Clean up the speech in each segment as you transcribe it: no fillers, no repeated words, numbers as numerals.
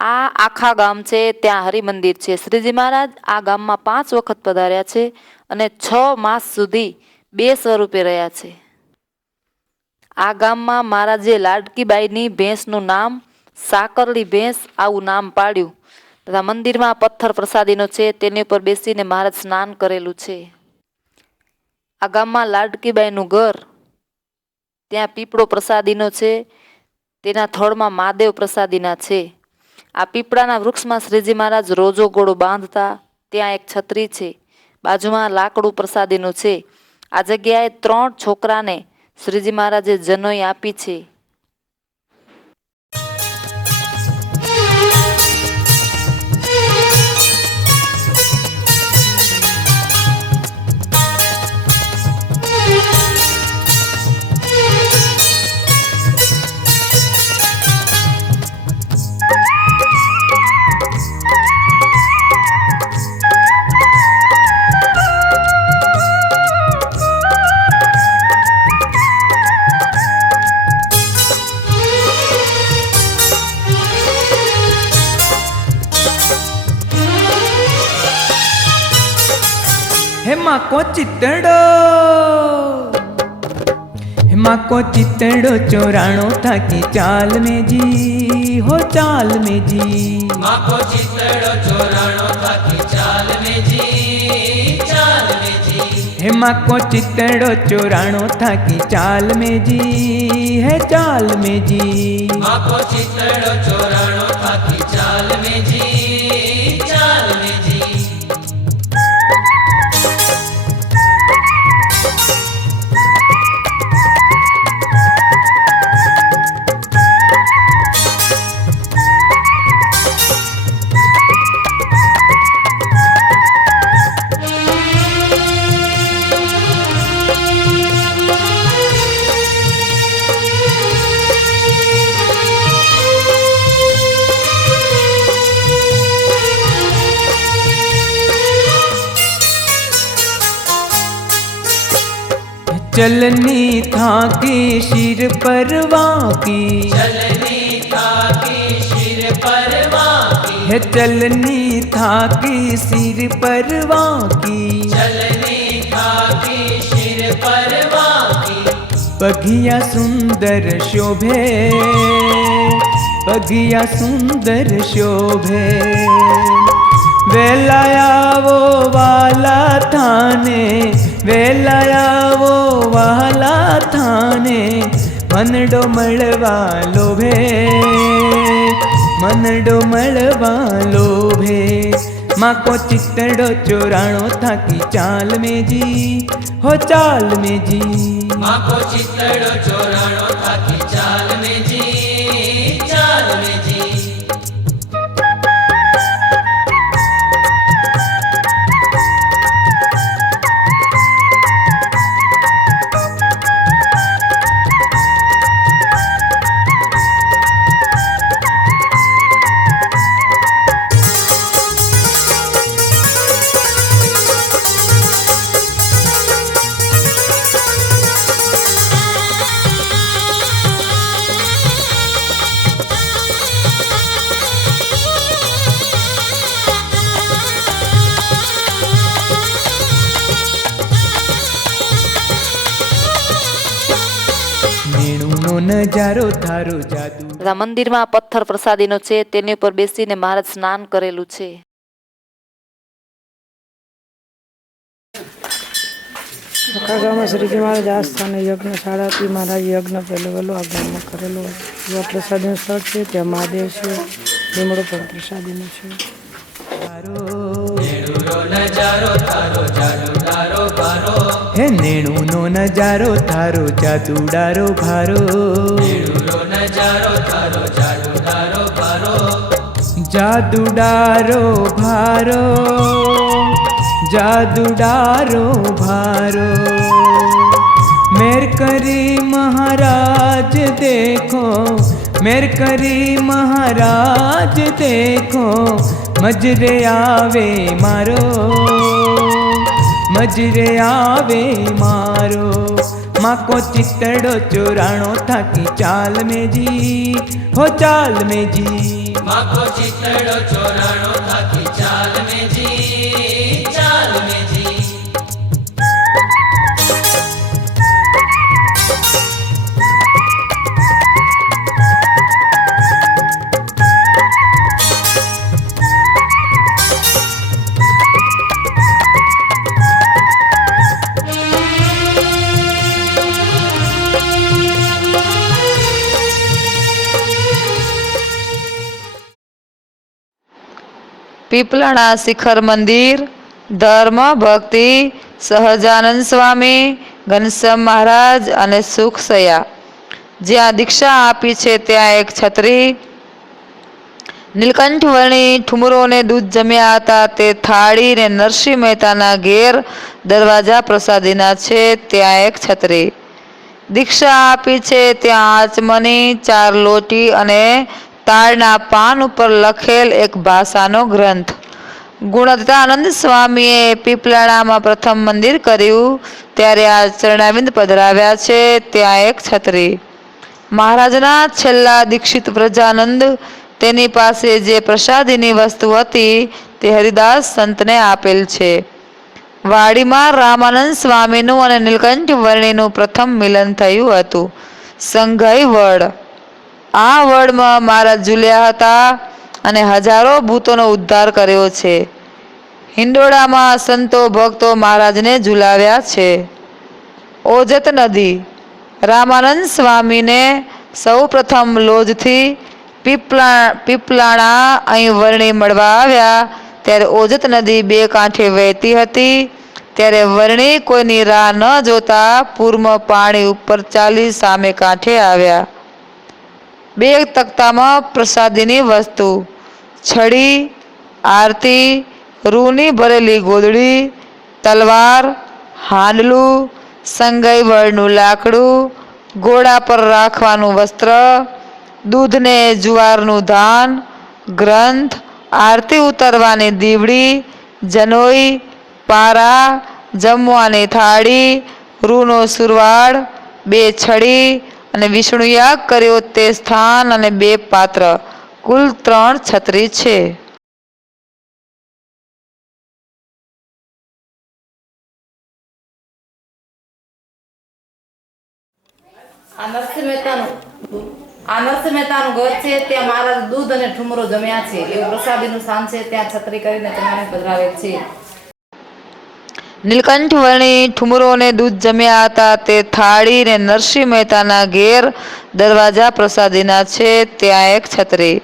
આ આખા ગામ છે ત્યાં હરિમંદિર છે। શ્રીજી મહારાજ આ ગામમાં 5 વખત પધાર્યા છે અને 6 માસ સુધી 2 સ્વરૂપે રહ્યા છે। આ ગામમાં મહારાજે લાડકીબાઈની ભેંસનું નામ સાકરલી ભેંસ આવું નામ પાડ્યું તથા મંદિરમાં પથ્થર પ્રસાદીનો છે તેની ઉપર બેસીને મહારાજ સ્નાન કરેલું છે। આ ગામમાં લાડકીબાઈનું ઘર ત્યાં પીપળો પ્રસાદીનો છે તેના થડમાં મહાદેવ પ્રસાદીના છે। આ પીપળાના વૃક્ષમાં શ્રીજી મહારાજ રોજો ગોળો બાંધતા। ત્યાં એક છત્રી છે, બાજુમાં લાકડું પ્રસાદીનું છે। આ જગ્યાએ 3 છોકરાને શ્રીજી મહારાજે જનોઈ આપી છે। हेमा को चितड़ो चोराणो था कि चाल में जी हो चाल में जी। माँ को चितड़ो चोराणो था कि चाल में जी चाल में जी। हेमा को चितड़ो चोराणो था कि चाल में जी है चाल में जी। माँ को चितड़ो चोराणो था कि चाल में जी चाल में जी। चलनी था कि सिर परवा की, चलनी था कि सिर परवा की, है चलनी था कि सिर परवा की, चलनी था कि सिर परवा की। पगिया सुंदर शोभे, पगिया सुंदर शोभे, वेलाया वो वाला थाने, वेलाया वो वाला थाने, मनडो मळवा लोभे, मनडो मळवा लोभे। माँ को चितड़ो चोराणो था कि चाल में जी हो चाल में जी। माँ को चितड़ो चोराणो था कि चाल में जी चाल में जी। નજારો થારો જાદુ। મંદિરમાં પથ્થર પ્રસાદીનો છે તેની ઉપર બેસીને મહારાજ સ્નાન કરેલું છે। આખા ગામમાં શ્રીજી મહારાજ આ સ્થાને યજ્ઞશાળાથી મહારાજ યજ્ઞ પહેલો વહેલો આ ગામમાં કરેલો એવા પ્રસાદીનું સ્થળ છે। ત્યાં મહાદેવ છે, લીમડો પણ પ્રસાદીનો છે। નજારો થારો જાદુડારો ભારો, હે નેણુનો નજારો થારો જાદુડારો ભારો, નેણુનો નજારો થારો જાદુડારો ભારો, જાદુડારો ભારો, જાદુડારો ભારો। मेर करी महाराज देखो, मेर करी महाराज देखो, मजरे आवे मारो, मजरे आवे मारो। माँ को चितड़ो चोराणो था कि चाल में जी हो चाल में जी। माको चितड़ो चोराणो थाकी चाल में जी, चाल में जी। પીપલાણા શિખર મંદિર, ધર્મ ભક્તિ સહજાનંદ સ્વામી, ઘનશ્યામ મહારાજ અને સુખસયા. જ્યાં દીક્ષા આપી છે ત્યાં એક છત્રી, નીલકંઠ વર્ણી ઠુમરોને દૂધ જમ્યા હતા તે થાળી ને નરસિંહ મહેતાના ઘેર દરવાજા પ્રસાદીના છે ત્યાં એક છત્રી. દીક્ષા આપી છે ત્યાં આચમની 4 લોટી અને તાળના પાન ઉપર લખેલ એક ભાષાનો ગ્રંથ. ગુણદાનંદ સ્વામીએ પીપલાણામાં પ્રથમ મંદિર કર્યું ત્યારે આ ચરણાવિંદ પધરાવ્યા છે ત્યાં એક છત્રી. મહારાજના છેલ્લા દીક્ષિત પ્રજાનંદ તેની પાસે જે પ્રસાદીની વસ્તુ હતી તે હરિદાસ સંતને આપેલ છે. વાડીમાં રામાનંદ સ્વામીનું અને નીલકંઠ વર્ણીનું પ્રથમ મિલન થયું હતું. સંઘઈ વડ. આ વડમાં મહારાજ ઝૂલ્યા હતા અને હજારો ભૂતોનો ઉદ્ધાર કર્યો છે. હિંડોળામાં સંતો ભક્તો મહારાજને ઝુલાવ્યા છે. ઓજત નદી. રામાનંદ સ્વામીને સૌ પ્રથમ લોજથી પીપલાણા અહીં વર્ણી મળવા આવ્યા ત્યારે ઓજત નદી 2 કાંઠે વહેતી હતી. ત્યારે વર્ણી કોઈની રાહ ન જોતા પૂરમાં પાણી ઉપર ચાલી સામે કાંઠે આવ્યા. 2 તખ્તામાં પ્રસાદીની વસ્તુ, છડી, આરતી, રૂની ભરેલી ગોદડી, તલવાર, હાંડલું, સંગઈ વડનું લાકડું, ઘોડા પર રાખવાનું વસ્ત્ર, દૂધને જુવારનું ધાન, ગ્રંથ, આરતી ઉતારવાની દીવડી, જનોઈ, પારા, જમવાની થાળી, રૂનો સુરવાળ, 2 છડી અને વિષ્ણુ યાગ કર્યો તે સ્થાન અને 2 પાત્ર, કુલ 3 છત્રી છે. આ નરસિંહ મહેતાનું ઘર છે ત્યાં મહારાજ દૂધ અને ઠુમરો જમ્યા છે એવું પ્રસાદીનું સ્થાન છે ત્યાં છત્રી કરીને ચરણાને પધરાવે છે. નીલકંઠ વર્ણી ઠુમરોને દૂધ જમ્યા હતા તે થાળી ને નરસિંહ મહેતાના ઘેર દરવાજા પ્રસાદીના છે ત્યાં એક છત્રી.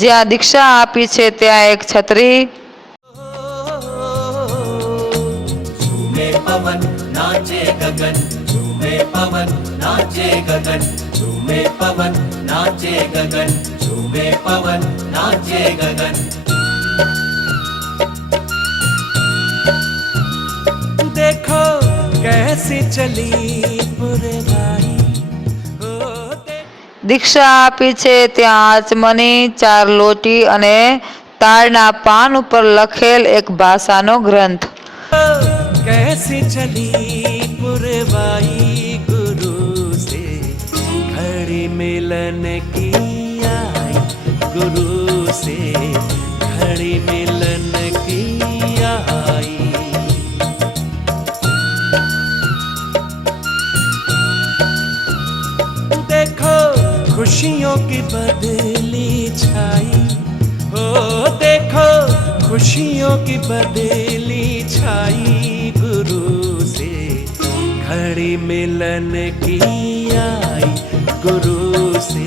જ્યાં દીક્ષા આપી છે ત્યાં એક છત્રી. झूमे पवन नाचे गगन, झूमे पवन नाचे गगन, झूमे पवन नाचे गगन, झूमे पवन नाचे गगन. देखो कैसी चली पुरवाई. દીક્ષા આપી છે ત્યાં આચમની 4 લોટી અને તાળના પાન ઉપર લખેલ એક ભાષાનો ગ્રંથ. कैसी चली पुरवाई गुरु से घड़ी मिलन की आई. गुरु से घड़ी मिलन की आई. देखो खुशियों की बदली छाई. हो देखो खुशियों की बदली छाई. गुरु से घड़ी मिलन की आई. गुरु से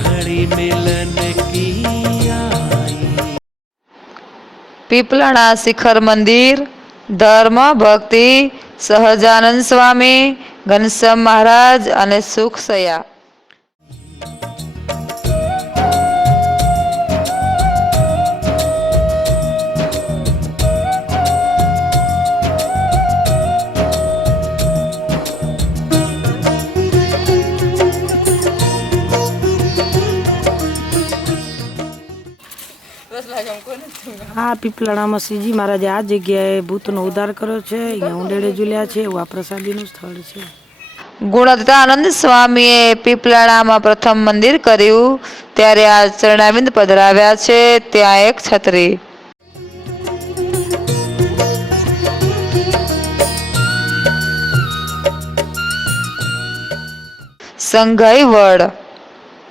घड़ी मिलन की आई. પીપલાણા શિખર મંદિર, ધર્મ ભક્તિ સહજાનંદ સ્વામી, ઘનશ્યામ મહારાજ અને સુખસયા. આ પીપલાણામાં શ્રીજી મહારાજે આ જગ્યાએ ભૂતનો ઉદ્ધાર કર્યો છે. અહીંયા ઊંડેડે ઝૂલ્યા છે. એવું આ પ્રસાદીનું સ્થળ છે. ગુણવત્તાનંદ સ્વામીએ પીપલાણામાં પ્રથમ મંદિર કર્યું ત્યારે આ ચરણાવિંદ પધરાવ્યા છે. ત્યાં એક છત્રી. સંઘાઈ વડ.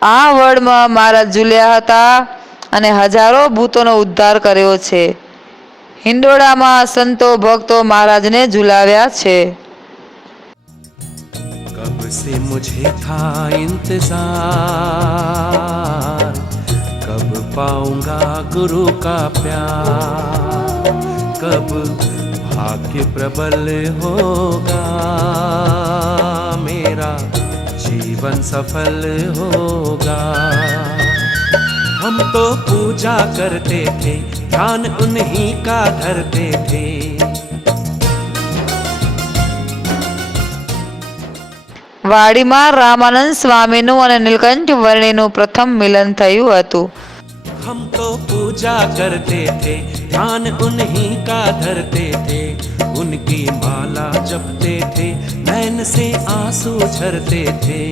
આ વડમાં મહારાજ ઝૂલ્યા હતા અને હજારો ભૂતોનો ઉદ્ધાર કર્યો છે. હિંડોળામાં સંતો ભક્તો મહારાજને ઝુલાવ્યા છે. कब से मुझे था इंतजार, कब पाऊंगा गुरु का प्यार, कब भाग्य प्रबल होगा, मेरा जीवन सफल होगा. हम तो पूजा करते थे, ध्यान उन्हीं का धरते थे. વાડીમાં રામાનંદ સ્વામીનું અને નીલકંઠ વર્ણીનું પ્રથમ મિલન થયું હતું. हम तो पूजा करते थे, ध्यान उन्हीं का धरते थे, उनकी माला जपते थे, नैन से आंसू झरते थे.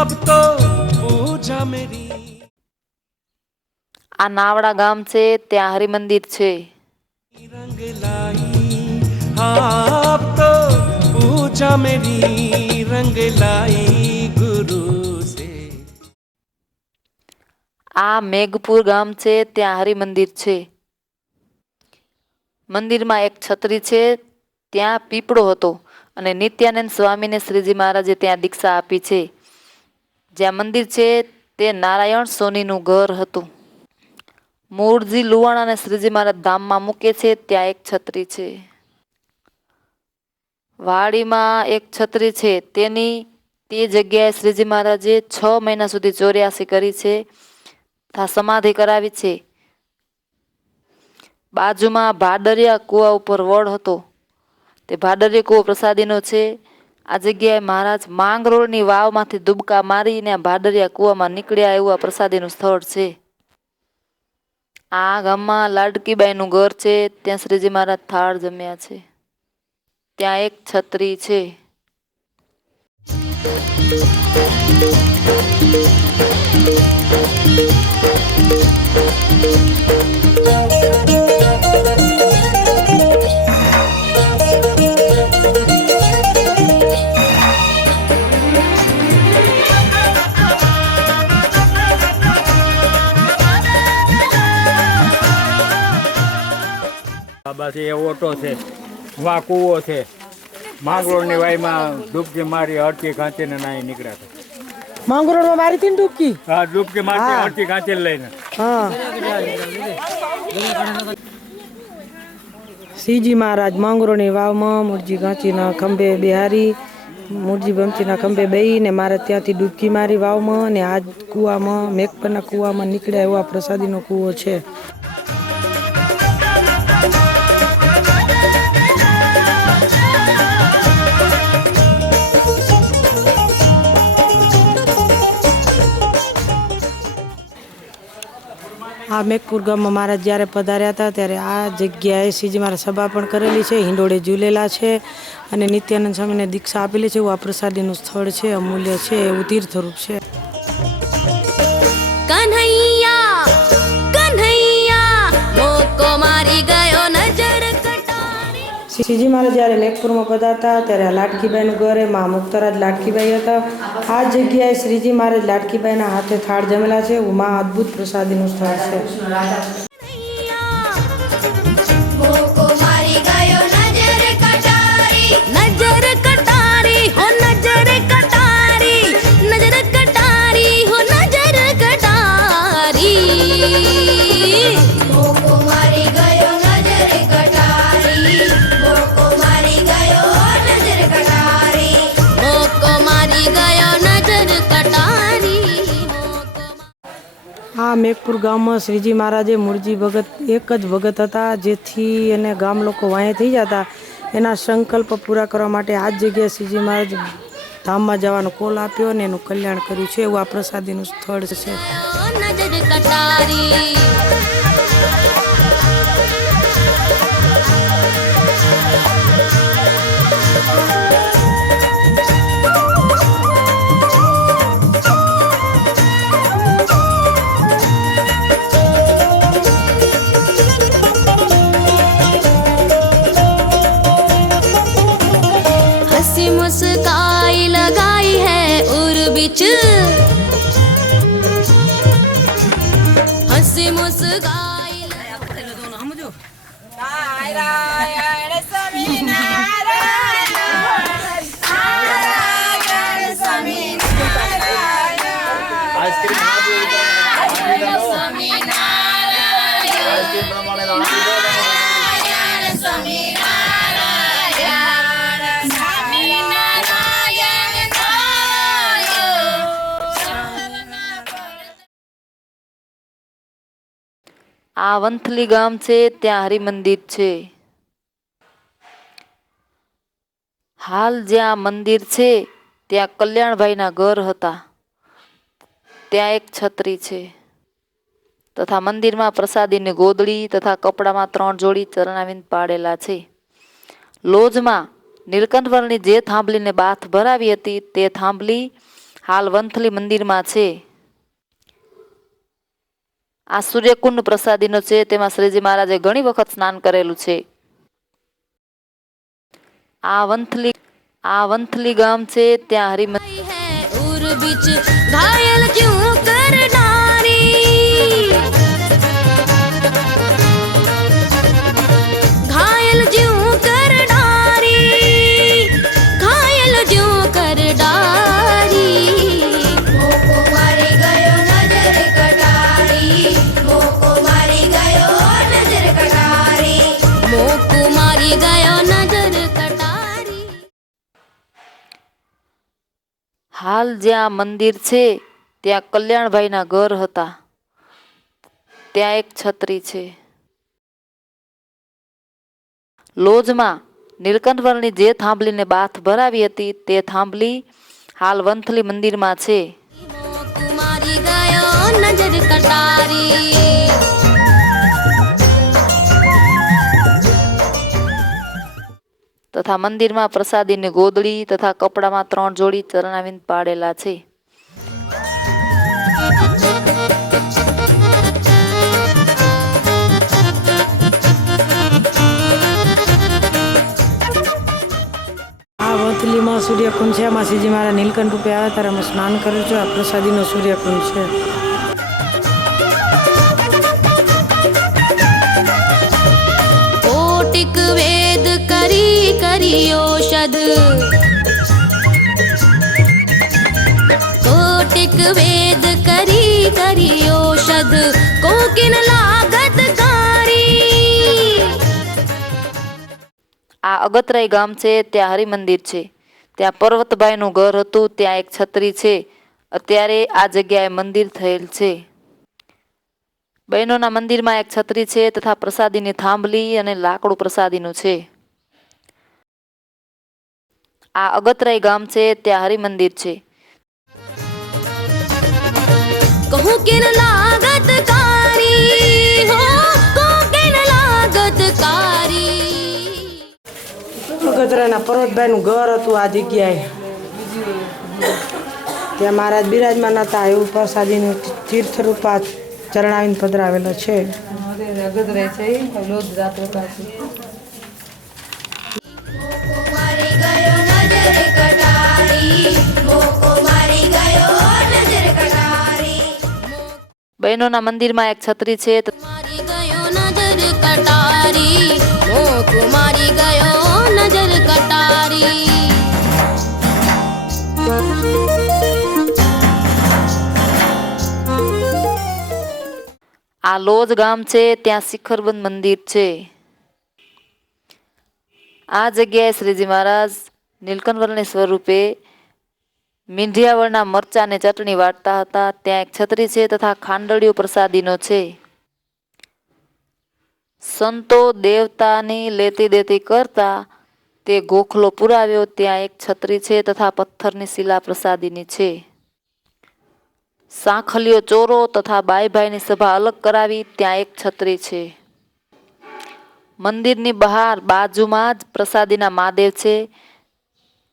अब तो पूजा मेरी. આ નાવડા ગામ છે. ત્યાં હરિમંદિર છે. रंग लाई, हाँ अब तो पूजा मेरी रंग लाई गुरु से. આ મેઘપુર ગામ છે. ત્યાં હરિમંદિર છે. મંદિરમાં એક છત્રી છે. ત્યાં પીપળો હતો અને નિત્યાનંદ સ્વામીને શ્રીજી મહારાજે ત્યાં દીક્ષા આપી છે. જ્યાં મંદિર છે તે નારાયણ સોનીનું ઘર હતું. મૂળજી લુવાણા અને શ્રીજી મહારાજ ધામમાં મૂકે છે. ત્યાં એક છત્રી છે. વાડીમાં એક છત્રી છે. તેની તે જગ્યાએ શ્રીજી મહારાજે 6 મહિના સુધી ચોર્યાસી કરી છે. ત્યાં સમાધિ કરાવી છે. બાજુમાં ભાડરિયા કૂવા ઉપર વડ હતો. તે ભાડરિયા કૂવો પ્રસાદીનો છે. આ જગ્યાએ મહારાજ માંગરોળની વાવમાંથી દુબકા મારીને ભાડરિયા કૂવામાં નીકળ્યા એવું આ પ્રસાદીનું સ્થળ છે. આ ગામમાં લાડકીબાઈનું ઘર છે. ત્યાં શ્રીજી મહારાજ થાળ જમ્યા છે. ત્યાં એક છત્રી છે. બાબાથી એ ઓટો છે, વા કૂવો છે, માંગરોળની વાયમાં ડૂબકી મારી હડકી કાંચીને નાહી નીકળ્યા હતા. માંગરોળમાં મારી હતી ને ડૂબકી. હા, ડૂબકી મારતી હડકી કાંચીને લઈને. હા. શ્રીજી મહારાજ માંગરોળની વાવમાં મૂળજી ગાંચીના ખંભે બેહારી, મૂળજી બમચીના ખંભે બેહીને મારે ત્યાંથી ડૂબકી મારી વાવમાં અને આ કૂવામાં મેઘપરના કૂવામાં નીકળ્યા એવો આ પ્રસાદીનો કૂવો છે. આ મેઘપુર ગામમાં મહારાજ જ્યારે પધાર્યા હતા ત્યારે આ જગ્યાએ શ્રીજી મહારાજ સભા પણ કરેલી છે. હિંડોળે ઝૂલેલા છે અને નિત્યાનંદ સ્વામીને દીક્ષા આપેલી છે. એવું આ પ્રસાદીનું સ્થળ છે. અમૂલ્ય છે. એવું તીર્થરૂપ છે. કન્હૈયા કન્હૈયા મોકો મારી ગયો નજર કટારી. શ્રીજી મહારાજ જ્યારે મેઘપુરમાં પધારતા ત્યારે આ લાડકીબાઈનું ઘર એ મા મુક્તરાજ લાડકીબાઈ હતા. આ જગ્યાએ શ્રીજી મહારાજ લાડકીબાઈના હાથે થાળ જમેલા છે. એવું મા અદ્ભુત પ્રસાદીનું સ્થળ છે. મોકો મારી ગયો નજર કટારી. નજર કટારી હો નજર કટારી. નજર કટારી હો નજર કટારી. મોકો મારી ગયો નજર કટારી. મોકો મારી ગયો નજર કટારી. મોકો મારી ગયો નજર કટારી. આ મેઘપુર ગામમાં શ્રીજી મહારાજે મૂળજી ભગત એક જ ભગત હતા. જેથી એને ગામ લોકો વાંહે થઈ જતા. એના સંકલ્પ પૂરા કરવા માટે આ જ જગ્યાએ શ્રીજી મહારાજ ધામમાં જવાનો કોલ આપ્યો ને એનું કલ્યાણ કર્યું છે. એવું આ પ્રસાદીનું સ્થળ છે. नजर कटारी हंसी मुस्काई लगाई है उर बिच हंसी मुस्काई આ વંથલી ગામ છે, ત્યાં હરિમંદિર છે. હાલ જ્યાં મંદિર છે ત્યાં કલ્યાણભાઈના ઘર હતા. ત્યાં એક છત્રી છે તથા મંદિરમાં પ્રસાદીની ગોદડી તથા કપડામાં 3 જોડી ચરણાવિંદ પાડેલા છે. લોજમાં નીલકંઠવર્ણની જે થાંભલીને બાથ ભરાવી હતી તે થાંભલી હાલ વંથલી મંદિરમાં છે. આ સૂર્યકુંડ પ્રસાદીનો છે, તેમાં શ્રીજી મહારાજે ઘણી વખત સ્નાન કરેલું છે. આ વંથલી ગામ છે, ત્યાં હરિમંદિર है उर बिच घायल क्यों कर डारी घायल क्यों कर डारी घायल क्यों कर डारी मोको मारी गयो नजर कटारी मोको मारी गयो नजर कटारी मोको मारी गयो नजर कटारी હાલ જ્યાં મંદિર છે ત્યાં કલ્યાણભાઈના ઘર હતા. ત્યાં એક છત્રી છે. લોજમાં નીલકંઠવર્ણની જે થાંભલીને બાથ ભરાવી હતી તે થાંભલી હાલ વંથલી મંદિરમાં છે. कुमारी गयो नजर कटारी તથા મંદિરમાં પ્રસાદીની ગોદડી તથા કપડામાં 3 જોડી ચરણાવિંદ પાડેલા છે. આ વંથલીમાં સૂર્યકુંડ છે. એમાં શ્રીજી મહારાજ નીલકંઠ રૂપે આવ્યા ત્યારે અમે સ્નાન કર્યું છે. આ પ્રસાદીનો સૂર્યકુંડ છે. कोटिक वेद करी करियोषध कोटिक वेद करी करियोषध कोकिन लागत कारी આ અગતરાઈ ગામ છે, ત્યાં હરિમંદિર છે. ત્યાં પર્વતભાઈનું ઘર હતું. ત્યાં એક છત્રી છે. અત્યારે આ જગ્યાએ મંદિર થયેલ છે. બહેનોના મંદિરમાં એક છત્રી છે તથા પ્રસાદીની થાંભલી અને લાકડું પ્રસાદીનું છે. આ અગતરાઈ ગામ છે, ત્યાં હરિમંદિર છે. कोकिन लागत कारी हो कोकिन लागत कारी અગતરાના પર્વતભાઈનું ઘર હતું આ જગ્યાએ. ત્યાં મહારાજ બિરાજમાન હતા. એવું પ્રસાદીનું તીર્થરૂપ આ ચરણાવીને પધરાવેલો છે. અગતરાય છે લોજ રાત્રે પાસે मारी गयो नजर कटारी मोको मारी गयो नजर कटारी બહેનોના મંદિરમાં એક છત્રી છે. मारी गयो नजर कटारी मोको मारी गयो नजर कटारी આ લોજ ગામ છે, ત્યાં શિખરબંધ મંદિર છે. આ જગ્યાએ શ્રીજી મહારાજ નીલકંઠવર્ણી સ્વરૂપે મીંઢિયાવળના મરચાં ને ચટણી વાટતા હતા. ત્યાં એક છત્રી છે તથા ખાંડળિયો પ્રસાદીનો છે. સંતો દેવતાની લેતી દેતી કરતા તે ગોખલો પુરાવ્યો ત્યાં એક છત્રી છે તથા પથ્થરની શિલા પ્રસાદીની છે. સાંખલીઓ ચોરો તથા બાઈભાઈની સભા અલગ કરાવી ત્યાં એક છત્રી છે. મંદિરની બહાર બાજુમાં જ પ્રસાદીના મહાદેવ છે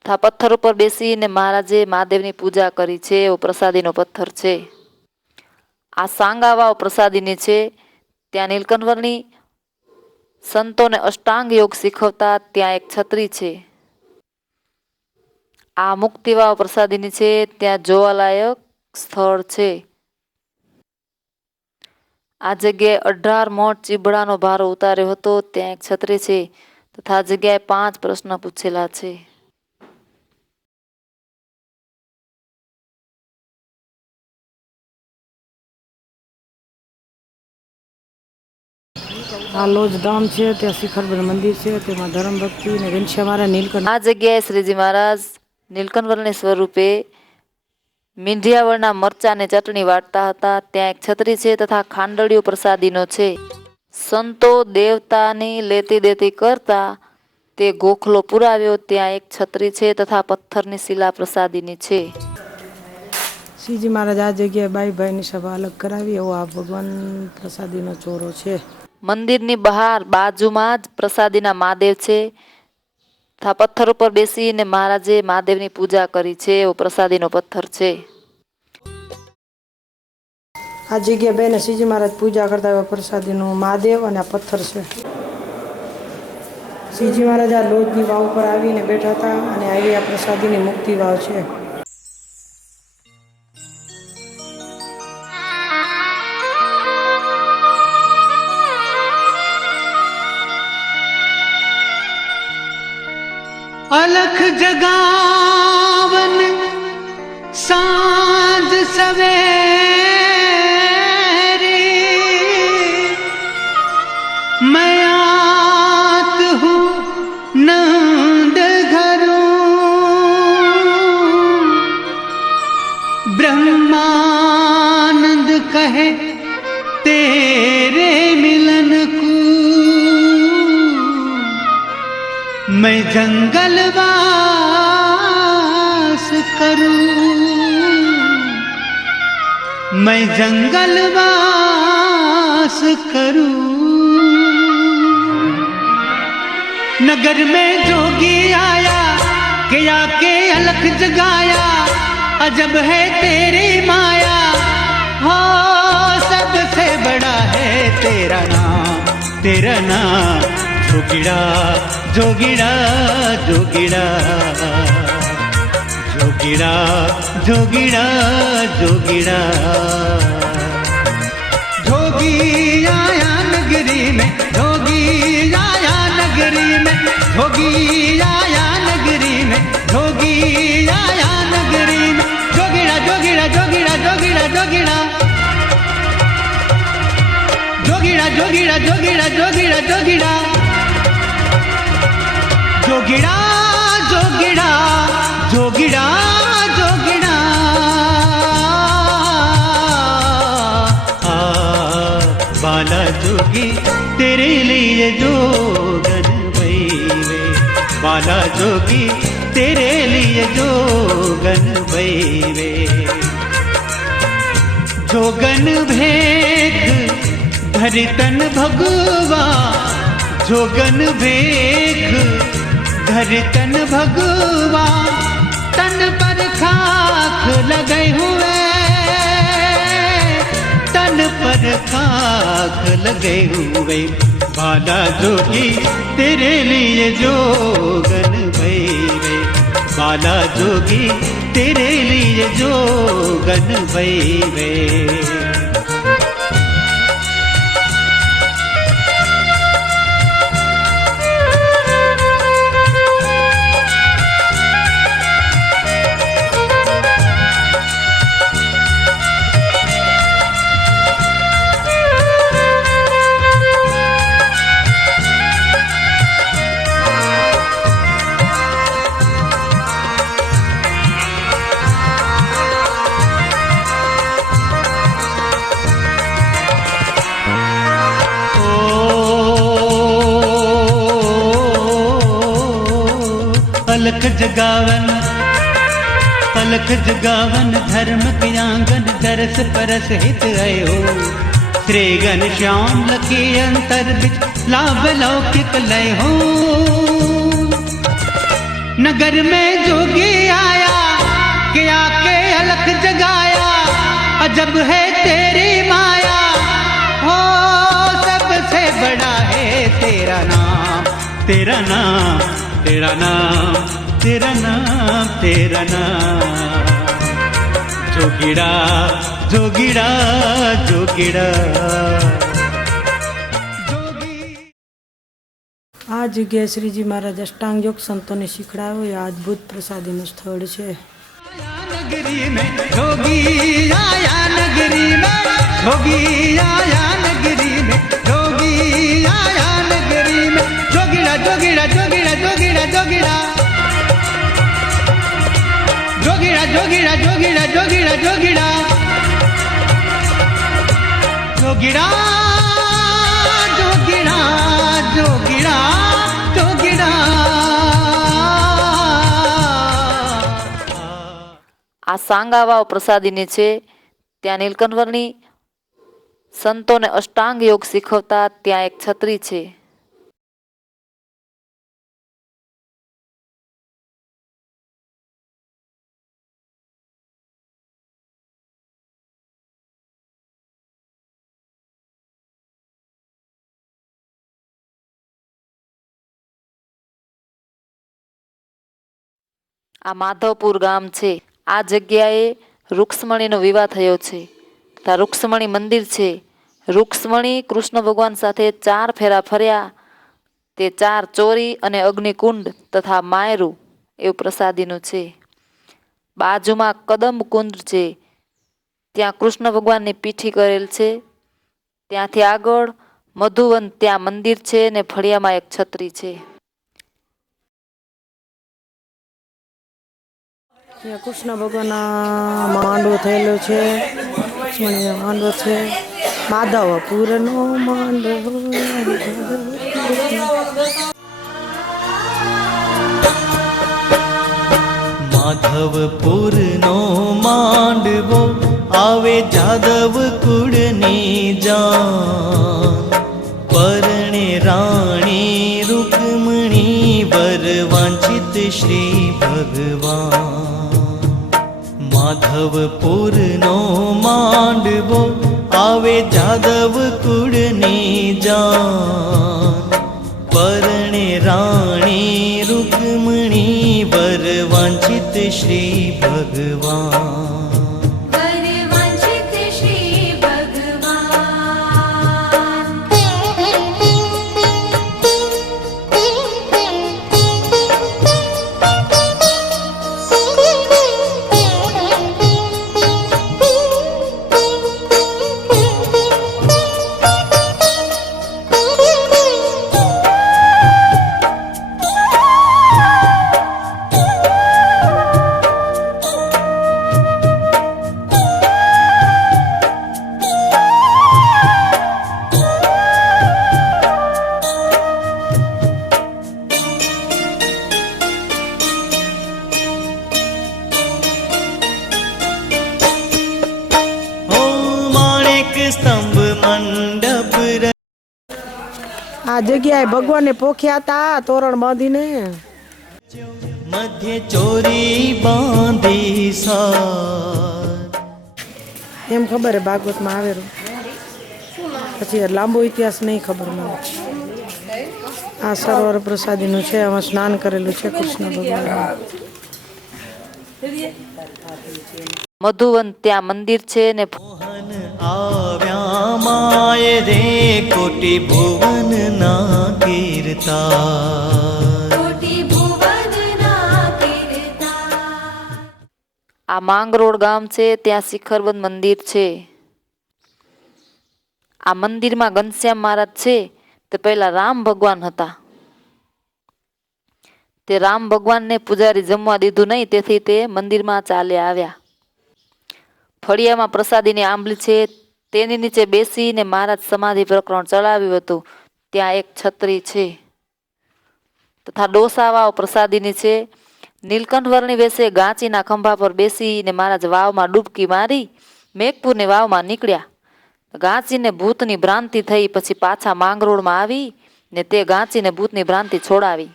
તથા પથ્થર ઉપર બેસીને મહારાજે મહાદેવની પૂજા કરી છે એવો પ્રસાદીનો પથ્થર છે. આ સાંગાવાવ પ્રસાદીની છે. ત્યાં નીલકંઠવરની સંતોને અષ્ટાંગ યોગ શીખવતા ત્યાં એક છત્રી છે. આ મુક્તિવાવ પ્રસાદીની છે. ત્યાં જોવાલાયક સ્થળ છે. આ જગ્યાએ 18 મોટ ચીભડાનો ભારો ઉતાર્યો હતો ત્યાં એક છત્રી છે તથા આ જગ્યાએ 5 પ્રશ્ન પૂછેલા છે. આ લોજ ધામ છે, ત્યાં શિખરબેન મંદિર છે, તેમાં ધર્મ ભક્તિ અને ઘનશ્યામ મહારાજ નીલકંઠ આ જગ્યાએ શ્રીજી મહારાજ નીલકંઠવરની સ્વરૂપે મીંઢિયાવળના મરચાને ચટણી વાટતા હતા ત્યાં એક છત્રી છે તથા ખાંડળિયો પ્રસાદીનો છે. સંતો દેવતાની લેતી દેતી કરતા તે ગોખલો પુરાવ્યો ત્યાં એક છત્રી છે તથા પથ્થરની શિલા પ્રસાદીની છે. શ્રીજી મહારાજ આ જગ્યાએ બાઈભાઈની સભા અલગ કરાવી એવો આ ભગવાન પ્રસાદીનો ચોરો છે. મંદિરની બહાર બાજુમાં જ પ્રસાદીના મહાદેવ છે તથા પથ્થર ઉપર બેસીને મહારાજે મહાદેવની પૂજા કરી છે એવો પ્રસાદીનો પથ્થર છે. આ જગ્યાએ બેને શ્રીજી મહારાજ પૂજા કરતા એવા પ્રસાદીનું મહાદેવ અને આ પથ્થર છે. શ્રીજી મહારાજ આ લોજની વાવ ઉપર આવીને બેઠા હતા અને આવી આ પ્રસાદીની મુક્તિ વાવ છે. अलख जगावन सांझ सवेरे मैं आत हूँ नंद घरों ब्रह्मानंद कहे तेरे मिलन को मैं जंगलवास करूं, मैं जंगलवास करूं। नगर में जोगी आया कि आके अलख जगाया अजब है तेरी माया हो सबसे बड़ा है तेरा नाम जोगिड़ा जोगिड़ा जोगिड़ा जोगिड़ा जोगिड़ा जोगिड़ा जोगी आया नगरी में जोगी आया नगरी में जोगी आया नगरी में जोगी आया नगरी में जोगिड़ा जोगिड़ा जोगिड़ा जोगिड़ा जोगिड़ा जोगिड़ा जोगिड़ा जोगिड़ा जोगिड़ा जोगिड़ा जोगिड़ा जोगिड़ा जोगिड़ा जोगिड़ा बाला जोगी तेरे लिए जोगन बैवे बाला जोगी तेरे लिए जोगन बैवे जोगन भेख धरितन भगवा जोगन भेख धरितन भगवा तन पर खाक लगे हुए तन पर खाक लगे हुए बाला जोगी तेरे लिए जोगन भैवे बाला जोगी तेरे लिए जोगन भैवे पलक जगावन धर्म के आंगन दरस परस हित आयो श्री घनश्याम लके अंतर बिच लाभ लौकिक लय हो नगर में जोगी आया के आके अलख जगाया अजब है तेरी माया हो सबसे बड़ा है तेरा नाम तेरा नाम तेरा नाम तेरा नाम तेरा नाम जोगीड़ा जोगीड़ा जोगीड़ा આ જગ્યાએ શ્રીજી મહારાજ અષ્ટાંગ યોગ સંતોને શીખડાવ્યો એ અદ્ભુત પ્રસાદીનું સ્થળ છે. नगरी में जोगी आया नगरी में जोगी आया नगरी में जोगी आया नगरी में जोगीड़ा जोगीड़ा जोगीड़ा जोगीड़ा जोगीड़ा जोगीड़ा जोगीड़ा जोगीड़ा जोगीड़ा जोगीड़ा जोगीड़ा जोगीड़ा जोगीड़ा जोगीड़ा આ સાંગાવાવ પ્રસાદીની છે. ત્યાં નીલકંઠવરની સંતોને અષ્ટાંગ યોગ શીખવતા ત્યાં એક છત્રી છે. આ માધવપુર ગામ છે. આ જગ્યાએ રૂક્ષ્મણીનો વિવાહ થયો છે તથા રૂક્ષ્મણી મંદિર છે. રૂક્ષ્મણી કૃષ્ણ ભગવાન સાથે 4 ફેરા ફર્યા તે 4 ચોરી અને અગ્નિકુંડ તથા માયરું એવું પ્રસાદીનું છે. બાજુમાં કદમ કુંડ છે ત્યાં કૃષ્ણ ભગવાનની પીઠી કરેલ છે. ત્યાંથી આગળ મધુવન ત્યાં મંદિર છે ને ફળિયામાં એક છત્રી છે. ત્યાં કૃષ્ણ ભગવાનનો માંડવો થયેલો છે. લક્ષ્મણીનો માંડવો છે. માધવપુરનો માંડવો માધવપુરનો માંડવો આવે જાદવ કુળની જાન પરણે રાણી રૂકમણી વર વાંછિત શ્રી ભગવાન માધવપુરનો માંડવો આવે જાદવ કુળની જાન પરણે રાણી રૂકમણી વર વાંછિત શ્રી ભગવાન સ્તંભ મંડપ આ જગ્યાએ ભગવાનને પોખ્યા હતા તોરણ બાંધીને. મધ્ય ચોરી બાંધી સાર એમ ખબર હે ભાગવતમાં આવેલું. પછી લાંબો ઇતિહાસ નહીં ખબર મને. આ સરોવર પ્રસાદીનું છે. આમાં સ્નાન કરેલું છે કૃષ્ણ ભગવાન. મધુવન ત્યાં મંદિર છે ને મોહન આવ્યા માય રે કોટી ભુવન ના કીર્તા આ માંગરોળ ગામ છે ત્યાં શિખરબંધ મંદિર છે. આ મંદિરમાં ઘનશ્યામ મહારાજ છે તે પહેલા રામ ભગવાન હતા. તે રામ ભગવાનને પૂજારી જમવા દીધું નહીં તેથી તે મંદિરમાં ચાલ્યા આવ્યા. ફળિયામાં પ્રસાદીની આંબલી છે તેની નીચે બેસીને મહારાજ સમાધિ પ્રકરણ ચડાવ્યું હતું. ત્યાં એક છત્રી છે તથા ડોસાવાવ પ્રસાદીની છે. નીલકંઠ વર્ણી વેશે ગાંચીના ખંભા પર બેસીને મહારાજ વાવમાં ડૂબકી મારી મેઘપુરની વાવમાં નીકળ્યા. ગાંચીને ભૂતની ભ્રાંતિ થઈ, પછી પાછા માંગરોળમાં આવી ને તે ગાંચીને ભૂતની ભ્રાંતિ છોડાવી.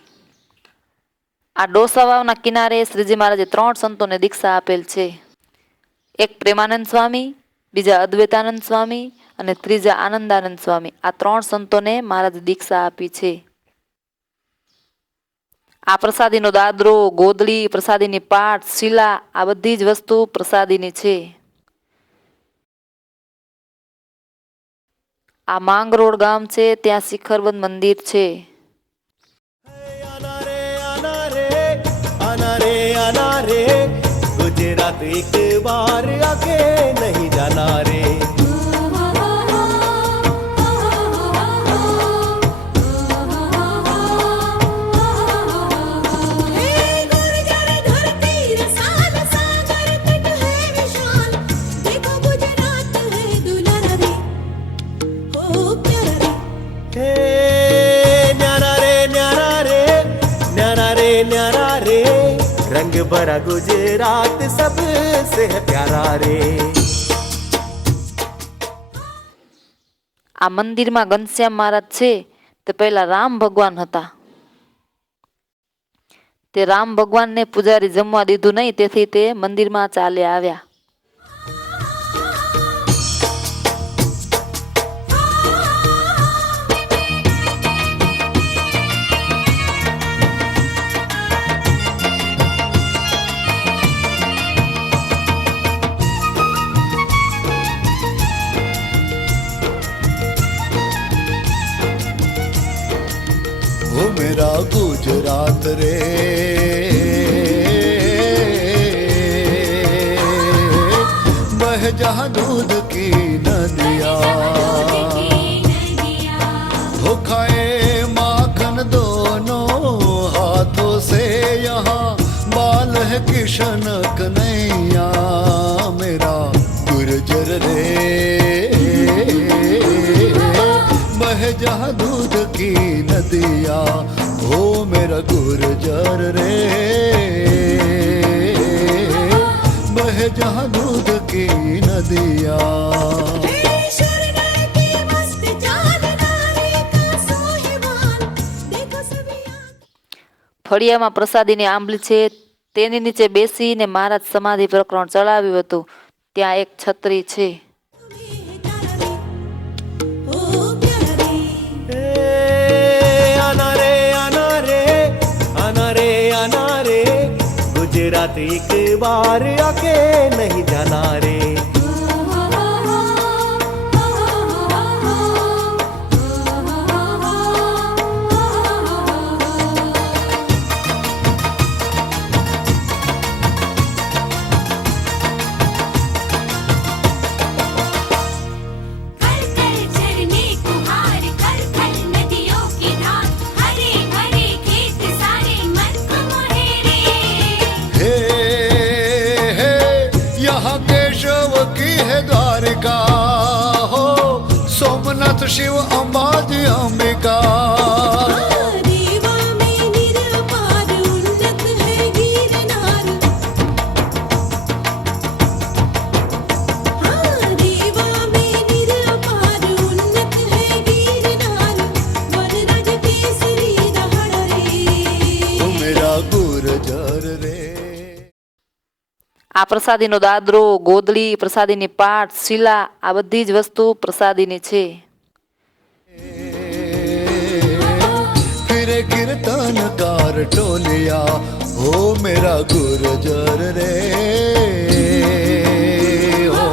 આ ડોસા વાવના કિનારે શ્રીજી મહારાજે 3 સંતોને દીક્ષા આપેલ છે. એક પ્રેમાનંદ સ્વામી, બીજા અદ્વૈતાનંદ સ્વામી અને ત્રીજા આનંદાનંદ સ્વામી. આ 3 સંતોને મહારાજે દીક્ષા આપી છે. આ પ્રસાદીનો દાદરો, ગોદડી, પ્રસાદીની પાટ, શીલા આ બધી જ વસ્તુ પ્રસાદીની છે. આ માંગરોળ ગામ છે, ત્યાં શિખરબંધ મંદિર છે. आना रे गुजरात एक बार आके नहीं जाना रे. रंग भरा गुजरात सबसे प्यारा रे. આ મંદિરમાં ઘનશ્યામ મહારાજ છે તે પહેલા રામ ભગવાન હતા. તે રામ ભગવાનને પૂજારી જમવા દીધું નહીં, તેથી તે મંદિરમાં ચાલે આવ્યા. वो मेरा गुजरात रे बह जहाँ दूध की नदिया हो खाए माखन दोनों हाथों से यहाँ बाल है किशन कन्हैया मेरा गुर्जर रे बह जहाँ दूध की नदिया हो मेरा गुर्जर रे बह जहाँ दूध की नदिया. ફળિયામાં પ્રસાદીની આંબલી છે, તેની નીચે બેસીને મહારાજ સમાધિ પ્રકરણ ચલાવ્યું હતું. ત્યાં એક છત્રી છે. गुजरात एक बार आके नहीं जाना रे. सोमनाथ शिव अंबाजी अंबिका मेरा गुर्जर रे. આ પ્રસાદીનો દાદરો, ગોદડી, પ્રસાદીની પાટ, શીલા આ બધી જ વસ્તુ પ્રસાદીની છે. फिरे कीर्तनकार टोलिया हो मेरा गुर्जर रे हो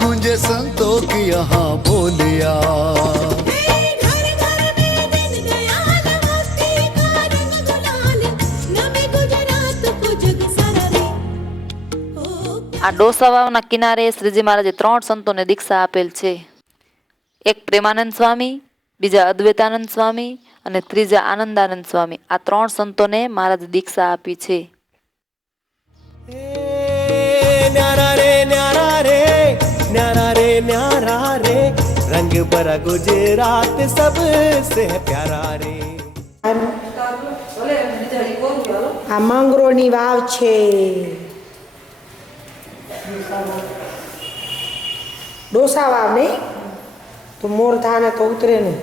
गूंजे संतों की यहाँ बोलिया. આ ડોસા વાવના કિનારે શ્રીજી મહારાજે 3 સંતોને દીક્ષા આપેલ છે. એક પ્રેમાનંદ સ્વામી, બીજા અદ્વૈતાનંદ સ્વામી અને ત્રીજા આનંદાનંદ સ્વામી. આ 3 સંતોને મહારાજે દીક્ષા આપી છે. न्यारा रे न्यारा रे न्यारा रे न्यारा रे रंग भरा गुजरात सबसे प्यारा रे. આ માંગરોળની વાવ છે. ડોસા વાવ નહીં તો મોર થાને તો ઉતરે નહીં.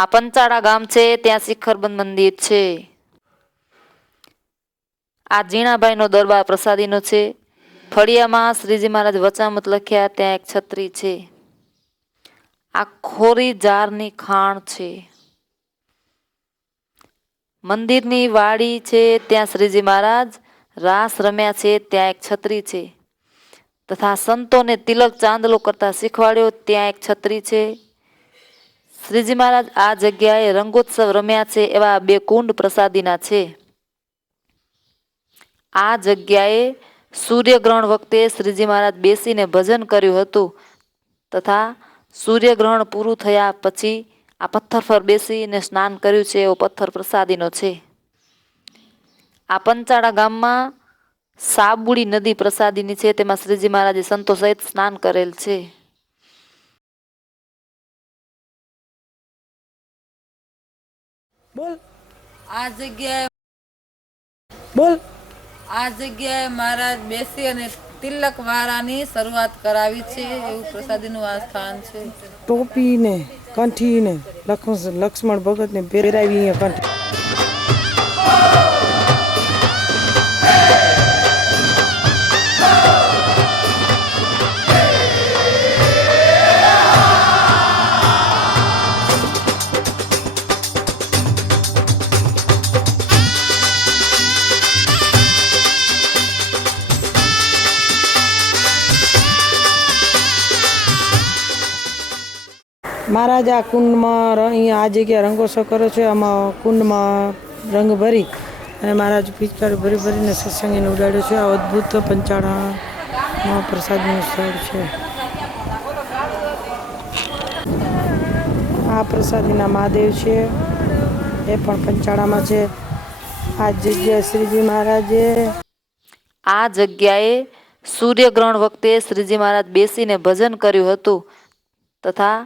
આ પંચાળા ગામ છે ત્યાં શિખરબંધ મંદિર છે. આ જીણાભાઈનો દરબાર પ્રસાદીનો છે. ફળિયામાં શ્રીજી મહારાજ વચામત લખ્યા ત્યાં એક છત્રી છે. આ ખોરી જારની ખાણ છે. મંદિરની વાડી છે ત્યાં શ્રીજી મહારાજ રાસ રમ્યા છે ત્યાં એક છત્રી છે. તથા સંતોને તિલક ચાંદલો કરતા શીખવાડ્યો ત્યાં એક છત્રી છે. શ્રીજી મહારાજ આ જગ્યાએ રંગોત્સવ રમ્યા છે એવા 2 કુંડ પ્રસાદીના છે. આ જગ્યાએ સૂર્યગ્રહણ વખતે શ્રીજી મહારાજ બેસીને ભજન કર્યું હતું તથા સૂર્યગ્રહણ પૂરું થયા પછી આ પથ્થર પર બેસીને સ્નાન કર્યું છે એવો પથ્થર પ્રસાદીનો છે. આ પંચાળા ગામમાં સાબુડી નદી પ્રસાદીની છે. તેમાં શ્રીજી મહારાજે સંતો સહિત સ્નાન કરેલ છે. બોલ આ જગ્યાએ બોલ આ જગ્યાએ મહારાજ બેસી અને તિલક વારાની શરૂઆત કરાવી છે એવું પ્રસાદીનું આ સ્થાન છે. ટોપી ને કંઠી ને લક્ષ્મણ ભગત ને પહેરાવી અહીંયા કંઠી. મહારાજ આ કુંડમાં અહીંયા આ જગ્યાએ રંગોત્સવ કર્યો છે. આમાં કુંડમાં રંગ ભરી અને મહારાજ પિચકારી ભરીને સત્સંગીને ઉડાડ્યો છે. આ અદ્ભુત પંચાળામાં પ્રસાદનું સ્થળ છે. આ પ્રસાદીના મહાદેવ છે એ પણ પંચાળામાં છે. આ જગ્યાએ શ્રીજી મહારાજે આ જગ્યાએ સૂર્યગ્રહણ વખતે શ્રીજી મહારાજ બેસીને ભજન કર્યું હતું તથા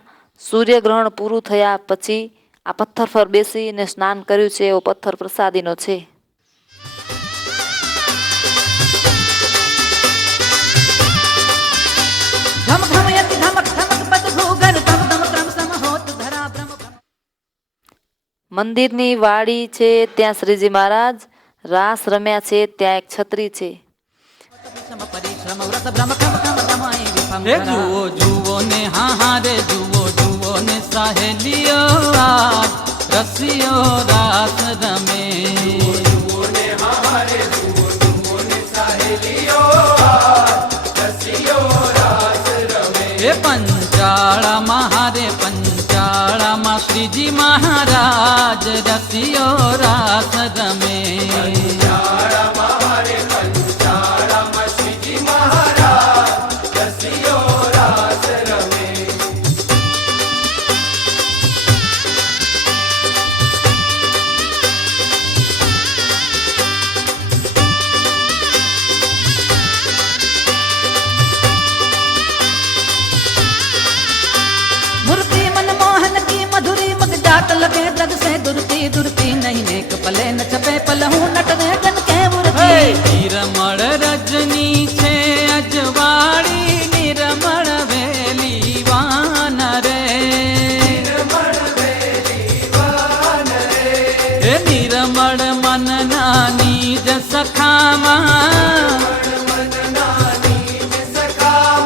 સૂર્યગ્રહણ પૂરું થયા પછી આ પથ્થર પર બેસીને સ્નાન કર્યું છે એવો પથ્થર પ્રસાદીનો છે. મંદિરની વાડી છે ત્યાં શ્રીજી મહારાજ રાસ રમ્યા છે ત્યાં એક છત્રી છે. જુઓ જુઓ ને હા રે જુઓ જુઓ ને સહેલીઓ આજ રસિયો રાસ રમે. એ પંચાળામાં હારે પંચાળામાં શ્રીજી મહારાજ રસિયો રાસ રમે. लगे जग से दुरती दुरती नहीं नेक पले न छपे पलहू नट रे जन के बुरती. निरमण रजनी छे अजवाड़ी निरमण वेली वान रे. निरमण मन नानी ज सखामा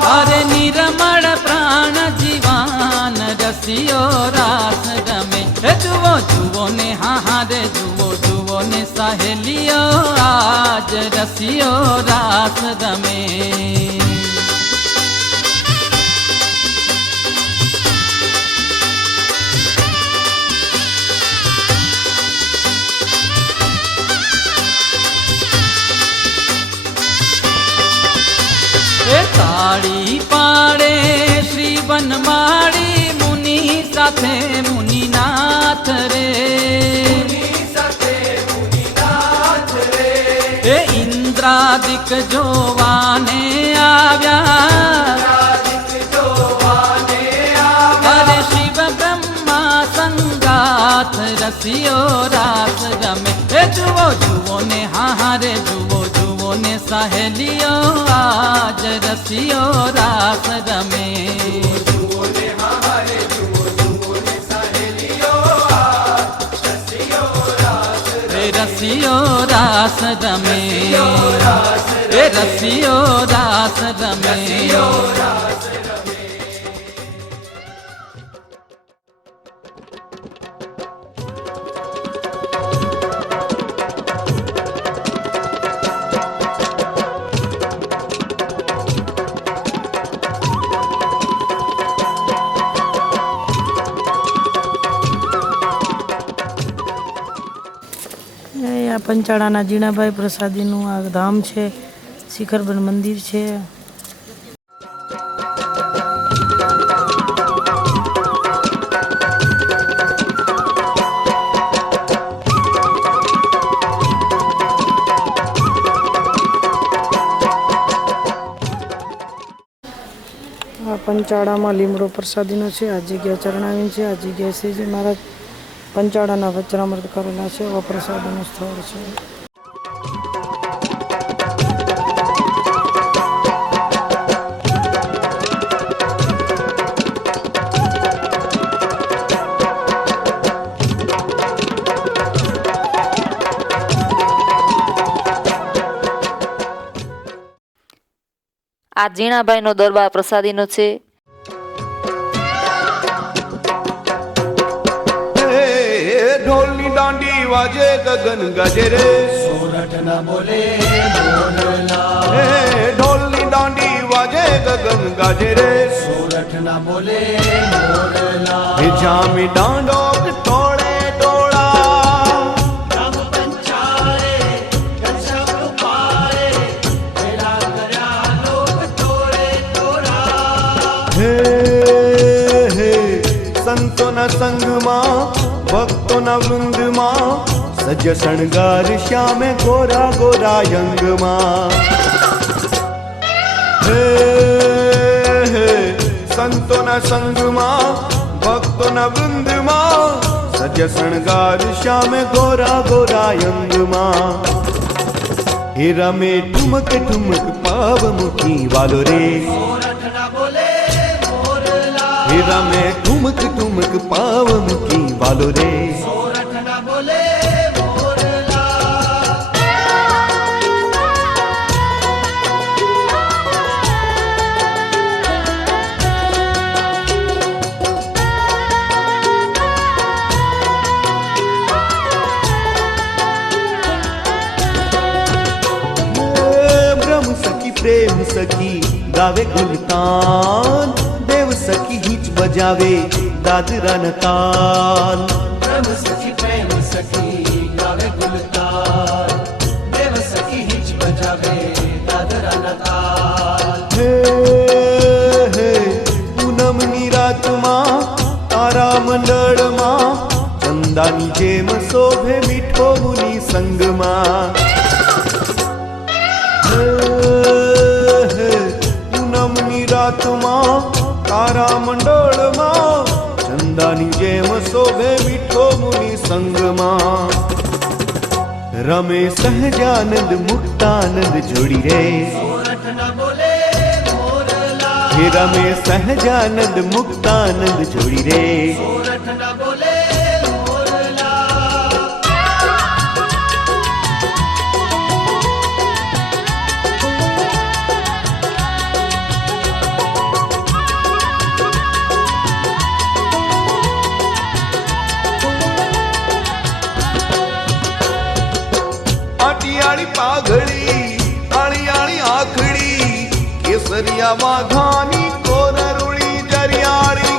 अरे निरमण प्राण जीवान रसियो रास रमे. जुओ जुओ ने हाँ रे जुओ जुओ ने सहेलियो आज रसियो रास रमे. સાથે મુનિનાથ રે એ ઇન્દ્રાદિક જોવાને આવ્યા અરે શિવ બ્રહ્મા સંગાથ રસિયો રાસ રમે એ જુઓ જુઓ ને હારે જુઓ જુઓ ને સહેલીઓ આજ રસિયો રાસ રમે રસિયો રાસ રમે એ રસિયો રાસ રમે આ પંચાળાના જીણાભાઈ પ્રસાદીનું આ ધામ છે, શિખરબન મંદિર છે. આ પંચાળામાં લીમડો પ્રસાદીનો છે. આ જગ્યા ચરણાવીન છે. આ જગ્યાએ શ્રીજી મહારાજ પંચાળાના વચનામૃત કરેલા છે. એવા પ્રસાદીનું સ્થળ છે. આ જીણાભાઈનો દરબાર પ્રસાદીનો છે. ઢોલની દાંડી વાજે ગગન ગાજે રે સોરઠ ના બોલે મોરલા ઢોલની દાંડી વાજે ગગન ગાજે રે સોરઠ ના બોલે મોરલા જામી દાંડો ટોળે ટોળા રામ પંચારે ગંસબ પારે પેલા કર્યા લોક ટોળે ટોળા હે હે સંતોના સંગમાં ભક્તોના વૃંદમાં સજ શણગાર શ્યામે ગોરા ગોરા યંગમાં હે હે સંતોના સંગમાં ભક્તોના વૃંદમાં સજ શણગાર શ્યામે ગોરા ગોરા યંગમાં હે રમે ઠુમક ઠુમક પાવ મુખી વાલો રે हीरा में ठुमक ठुमक पाव मुकी वालो रे सोरठ ना बोले मोरला ब्रह्म सखी प्रेम सखी गावे गुलतान सखी हिच बजावे दादरा न ताल ब्रह्म सखी प्रेम सखी गावे गुलताल देव सखी हिच बजावे दादरा न ताल हे हे पूनमनी रातમાં તારા મંડળમાં ચંદાની જેમ શોભે મીઠો મુનિ સંગમાં હે હે પૂનમની રાતમાં તારા મંડળમાં ચંદાની જેમ શોભે મીઠો મુનિ સંગમાં રમે સહજાનંદ મુક્તાનંદ જોડી રે હે રમે સહજાનંદ મુક્તાનંદ જોડી રે પાઘડી આળી આળી આખડી કેસરિયા વાઘાની કોરરુળી જરિયાળી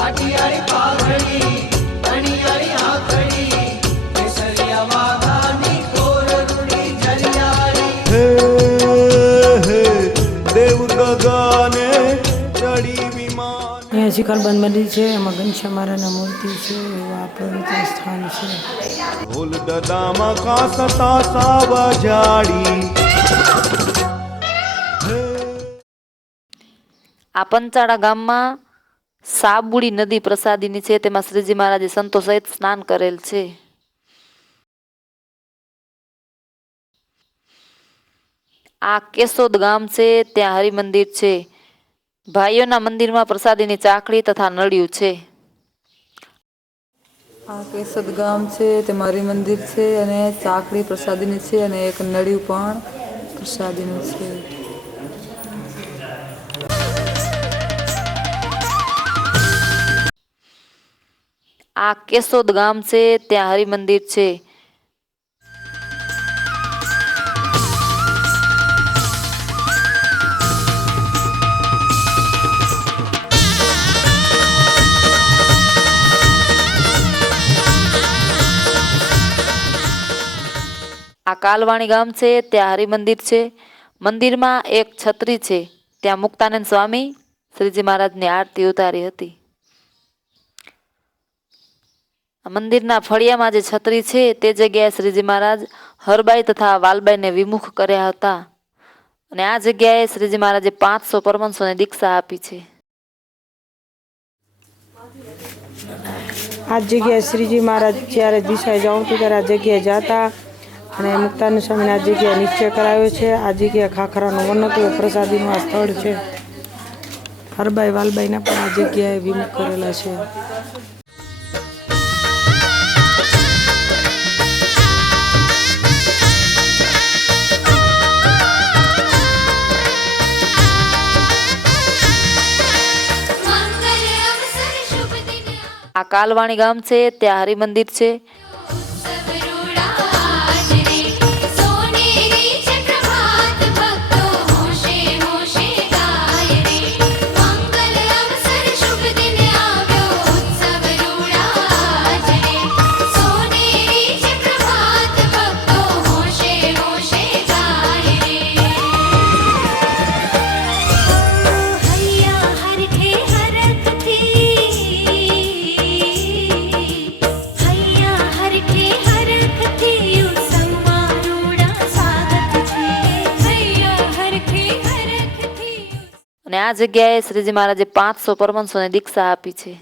આટિયાળી પાઘડી આળી આળી આખડી કેસરિયા વાઘાની કોરરુળી જરિયાળી હે હે દેવ ગગને ચડી વિમાન. અહીંયા શિખરબંધ મંદિર છે, એમાં ઘનશ્યામ મહારાજના મૂર્તિ છે, એવું આ પવિત્ર સ્થાન છે. ઢોલ દદામાં કાસતા સાવ જાડી. આ પંચાળા ગામમાં સાબુડી નદી પ્રસાદીની છે, તેમાં શ્રીજી મહારાજે સંતો સહિત સ્નાન કરેલ છે. આ કેશોદ ગામ છે, ત્યાં હરિમંદિર છે. ભાઈઓના મંદિરમાં પ્રસાદીની ચાકડી તથા નળિયું છે. આ કેશોદ ગામ છે, તેમાં હરિમંદિર છે અને ચાકડી પ્રસાદીની છે અને એક નળિયું પણ પ્રસાદીનું છે. આ કેશોદ ગામ છે, ત્યાં હરિમંદિર છે. આ કાલવાણી ગામ છે, ત્યાં હરિમંદિર છે. મંદિરમાં એક છત્રી છે, ત્યાં મુક્તાનંદ સ્વામી શ્રીજી મહારાજની આરતી ઉતારી હતી. મંદિરના ફળિયામાં જે છત્રી છે તે જગ્યાએ શ્રીજી મહારાજ હરબાઈ તથા વાલબાઈને વિમુખ કર્યા હતા અને આ જગ્યાએ શ્રીજી મહારાજે 500 પરમહંસોને દીક્ષા આપી છે. આ જગ્યાએ શ્રીજી મહારાજ જ્યારે દિશાએ જાઉં હતું ત્યારે આ જગ્યાએ જતા અને મુક્તાનંદ સ્વામીને આ જગ્યાએ નિશ્ચય કરાવ્યો છે. આ જગ્યાએ ખાખરાનું વન હતું, પ્રસાદીનું આ સ્થળ છે. હરબાઈ વાલબાઈના પણ આ જગ્યાએ વિમુખ કરેલા છે. આ કાલવાણી ગામ છે, ત્યાં હરિમંદિર છે. અને આ જગ્યાએ શ્રીજી મહારાજે 500 પરમહંસોને દીક્ષા આપી છે.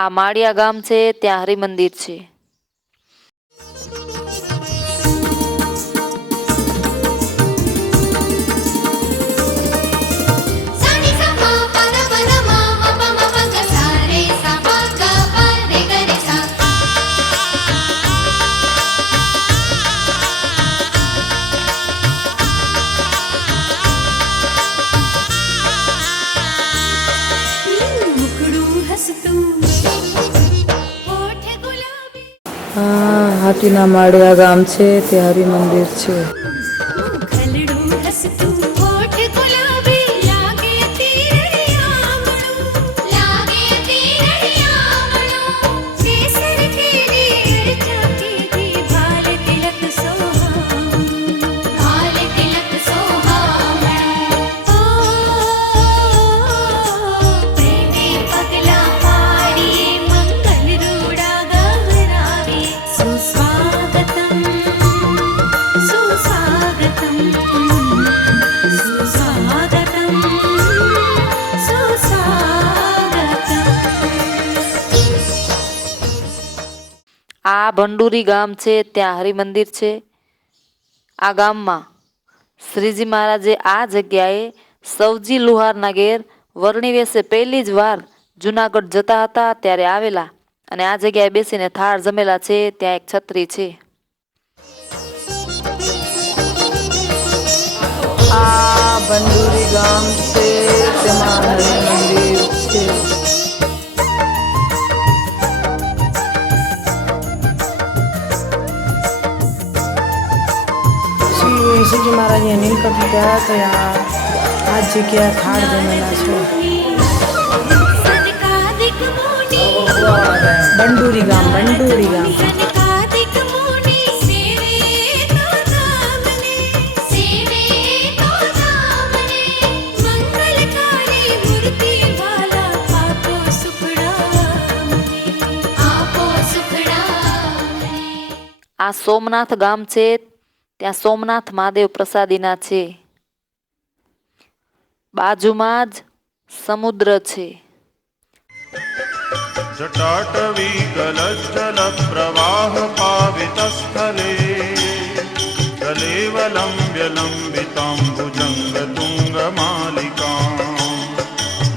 આ માળિયા ગામ છે, ત્યાં હરિમંદિર છે. હાથીના માળિયા ગામ છે, તે હરિમંદિર છે. આ ભંડુરી ગામ છે, ત્યાં હરિમંદિર છે. આ ગામમાં શ્રીજી મહારાજે આ જગ્યાએ સવજી લુહારના ઘેર વરણી વેશે પહેલી જ વાર જુનાગઢ જતા હતા ત્યારે આવેલા અને આ જગ્યાએ બેસીને થાળ જમેલા છે. ત્યાં એક છત્રી છે. આ બંડુરી ગામ છે, તેમાં હરિમંદિર છે. શ્રીજી મહારાજે નીલકંઠ ગયા તો આ જગ્યા થાળ જમેલા છે. બંડુરી ગામ આ સોમનાથ ગામ છે, ત્યાં સોમનાથ મહાદેવ પ્રસાદીના છે. બાજુમાં જ સમુદ્ર છે. जटाटवी गलज्जल प्रवाह पावित स्थले कलेवलम्ब्य लम्बिताम्बुजंग तुंग मालिका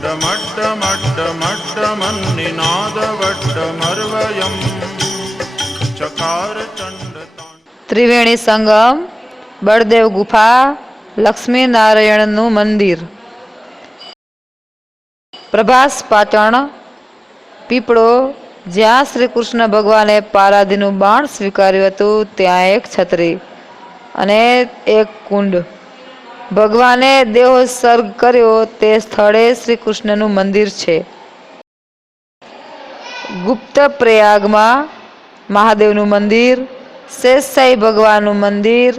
डमड्डमड्डमड्डमन्निनाद वड्डमर्वयम् चकार चंड ત્રિવેણી સંગમ, બળદેવ ગુફા, લક્ષ્મી નારાયણનું મંદિર, પ્રભાસ પાટણ, પીપળો, જ્યાં શ્રી કૃષ્ણ ભગવાને પારાદીનું બાણ સ્વીકાર્યું હતું ત્યાં એક છત્રી અને એક કુંડ. ભગવાને દેહોત્સર્ગ કર્યો તે સ્થળે શ્રી કૃષ્ણનું મંદિર છે. ગુપ્ત પ્રયાગમાં મહાદેવનું મંદિર, શેષશાહી ભગવાનનું મંદિર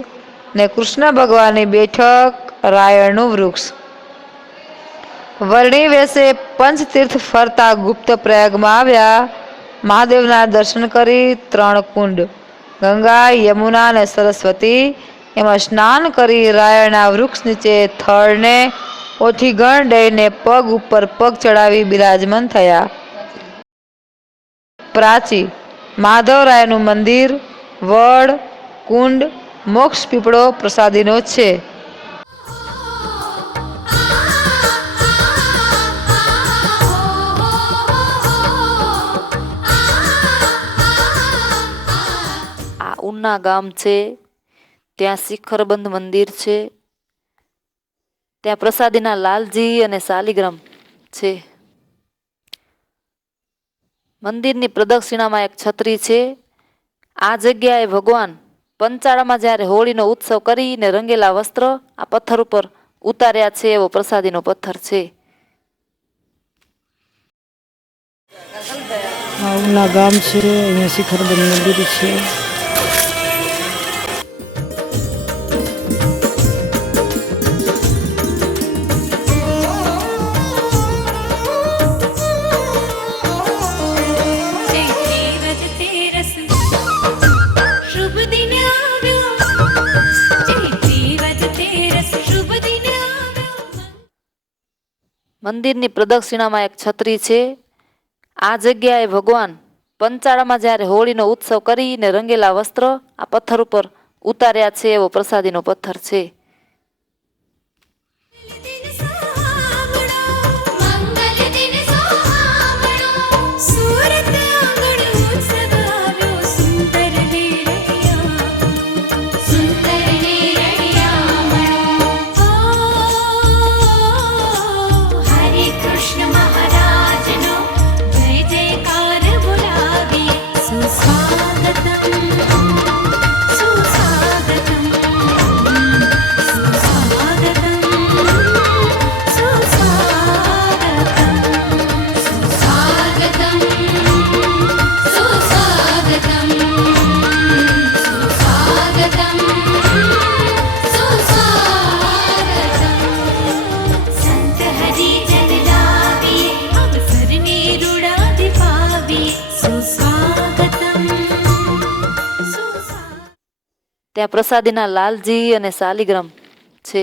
ને કૃષ્ણ ભગવાનની બેઠક, રાયણનું વૃક્ષ. વર્ણી વેશે પંચતીર્થ ફરતા ગુપ્ત પ્રયાગમાં આવ્યા. મહાદેવના દર્શન કરી 3 કુંડ ગંગા, યમુના અને સરસ્વતી એમાં સ્નાન કરી રાયણના વૃક્ષ નીચે થળને ઓઠી ગણ દઈને પગ ઉપર પગ ચડાવી બિરાજમાન થયા. પ્રાચી માધવરાયનું મંદિર, વડ, કુંડ, મોક્ષ પીપળો પ્રસાદીનો છે. ઉના ગામ છે, ત્યાં શિખરબંધ મંદિર છે. ત્યાં પ્રસાદીના લાલજી અને શાલિગ્રામ છે. મંદિરની પ્રદક્ષિણામાં એક છત્રી છે. આ જગ્યાએ ભગવાન પંચાળામાં જ્યારે હોળીનો ઉત્સવ કરીને રંગેલા વસ્ત્ર આ પથ્થર ઉપર ઉતાર્યા છે એવો પ્રસાદીનો પથ્થર છે. ઉના ગામ છે, અહીંયા શિખરબંધ મંદિર છે. મંદિરની પ્રદક્ષિણામાં એક છત્રી છે. આ જગ્યાએ ભગવાન પંચાળામાં જ્યારે હોળીનો ઉત્સવ કરીને રંગેલા વસ્ત્ર આ પથ્થર ઉપર ઉતાર્યા છે એવો પ્રસાદીનો પથ્થર છે. ત્યાં પ્રસાદીના લાલજી અને શાલિગ્રામ છે.